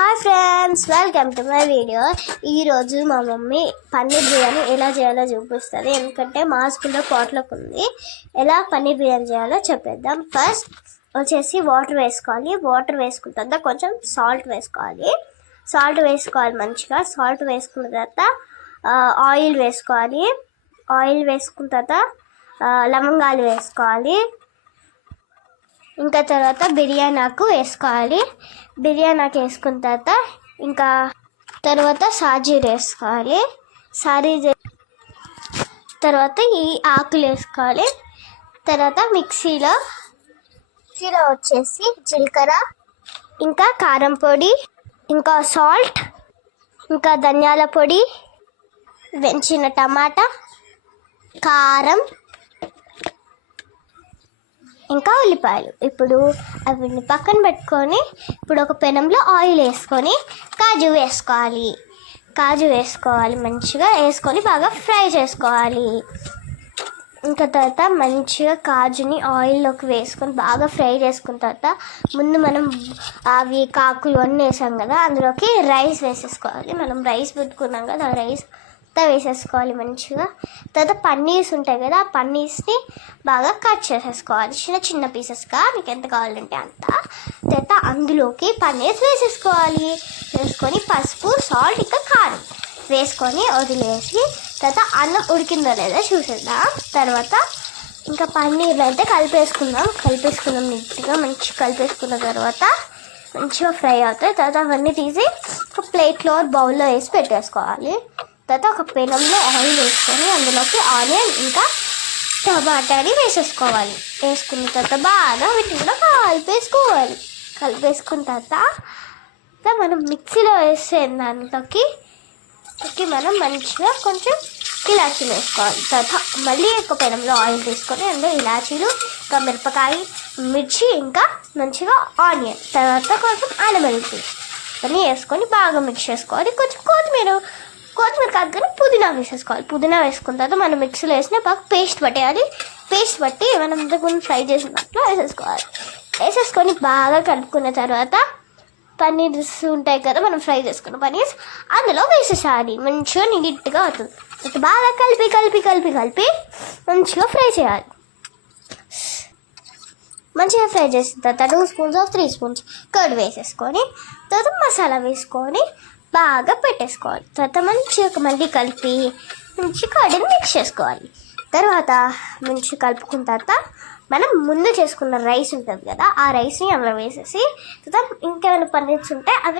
Hi friends, welcome to my video. ఈరోజు మా mummy paneer biryani ఎలా చేయాలో చూపిస్తుంది. ఎందుకంటే మా స్కూల్లో పాట్లకు ఉంది. ఎలా పన్నీర్ బిర్యానీ చేయాలో చెప్పేద్దాం. ఫస్ట్ వచ్చేసి వాటర్ వేసుకోవాలి. వాటర్ వేసుకున్న తర్వాత కొంచెం సాల్ట్ వేసుకోవాలి. మంచిగా సాల్ట్ వేసుకున్న తర్వాత ఆయిల్ వేసుకోవాలి. ఆయిల్ వేసుకున్న తర్వాత లవంగాలు వేసుకోవాలి. ఇంకా తర్వాత బిర్యానీ ఆకు వేసుకోవాలి. బిర్యానీ ఆకు వేసుకున్న తర్వాత సాజీర వేసుకోవాలి. తర్వాత ఈ ఆకులు వేసుకోవాలి. తర్వాత మిక్సీలో వచ్చేసి జీలకర్ర, ఇంకా కారం పొడి, ఇంకా సాల్ట్, ఇంకా ధనియాల పొడి, వెంచిన టమాటా, కారం, ఇంకా ఉల్లిపాయలు. ఇప్పుడు అవి పక్కన పెట్టుకొని ఇప్పుడు ఒక పెనంలో ఆయిల్ వేసుకొని కాజు వేసుకోవాలి. మంచిగా వేసుకొని బాగా ఫ్రై చేసుకోవాలి. ఇంకా తర్వాత మంచిగా కాజుని ఆయిల్లోకి వేసుకొని బాగా ఫ్రై చేసుకున్న తర్వాత ముందు మనం అవి కాకులు అన్నీ వేసాం కదా, అందులోకి రైస్ వేసేసుకోవాలి. మనం రైస్ పెట్టుకున్నాం కదా, ఆ రైస్ వేసేసుకోవాలి మంచిగా. తర్వాత పన్నీర్స్ ఉంటాయి కదా, ఆ పన్నీర్స్ని బాగా కట్ చేసేసుకోవాలి చిన్న చిన్న పీసెస్గా, మీకు ఎంత కావాలంటే అంత. తర్వాత అందులోకి పన్నీర్స్ వేసుకొని పసుపు, సాల్ట్, ఇంకా కారం వేసుకొని వదిలేసి తర్వాత అన్నం ఉడికిందో లేదో చూసేద్దాం. తర్వాత ఇంకా పన్నీర్లు అయితే కలిపేసుకుందాం నీట్గా. మంచిగా కలిపేసుకున్న తర్వాత మంచిగా ఫ్రై అవుతాయి. తర్వాత అవన్నీ తీసి ఒక ప్లేట్లో బౌల్లో వేసి పెట్టేసుకోవాలి. తర్వాత ఒక పెనంలో ఆయిల్ వేసుకొని అందులోకి ఆనియన్ ఇంకా టమాటాని వేసుకున్న తర్వాత బాగా వీటిని కూడా కలిపేసుకున్న తర్వాత మనం మిక్సీలో వేసే దాంట్లోకి మనం మంచిగా కొంచెం ఇలాచీలు వేసుకోవాలి. తర్వాత మళ్ళీ ఒక పెనంలో ఆయిల్ తీసుకొని అందులో ఇలాచీలు, ఇంకా మిరపకాయ, మిర్చి, ఇంకా మంచిగా ఆనియన్, తర్వాత కొంచెం అల్లం వెల్లుల్లి పేస్ట్ అన్నీ వేసుకొని బాగా మిక్స్ చేసుకోవాలి. కొంచెం కొత్తిమీర కాదు పుదీనా వేసేసుకోవాలి. పుదీనా వేసుకున్న తర్వాత మనం మిక్సీలో వేసిన బాగా పేస్ట్ పట్టి మనం ఇంతకుముందు ఫ్రై చేసిన దాంట్లో వేసేసుకొని బాగా కలుపుకున్న తర్వాత పన్నీర్స్ ఉంటాయి కదా, మనం ఫ్రై చేసుకున్న పన్నీర్స్ అందులో వేసేసాలి. మంచిగా నీట్గా అవుతుంది. బాగా కలిపి మంచిగా ఫ్రై చేయాలి. మంచిగా ఫ్రై చేసిన తర్వాత 2 స్పూన్స్ 3 స్పూన్స్ కర్డ్ వేసేసుకొని తర్వాత మసాలా వేసుకొని బాగా పెట్టేసుకోవాలి. తర్వాత మంచిగా మళ్ళీ కలిపి మంచిగా కర్డ్ని మిక్స్ చేసుకోవాలి. తర్వాత మంచిగా కలుపుకున్న తర్వాత మనం ముందు చేసుకున్న రైస్ ఉంటుంది కదా, ఆ రైస్ని అందులో వేసేసి తర్వాత ఇంకేమైనా పన్నీర్స్ ఉంటే అవి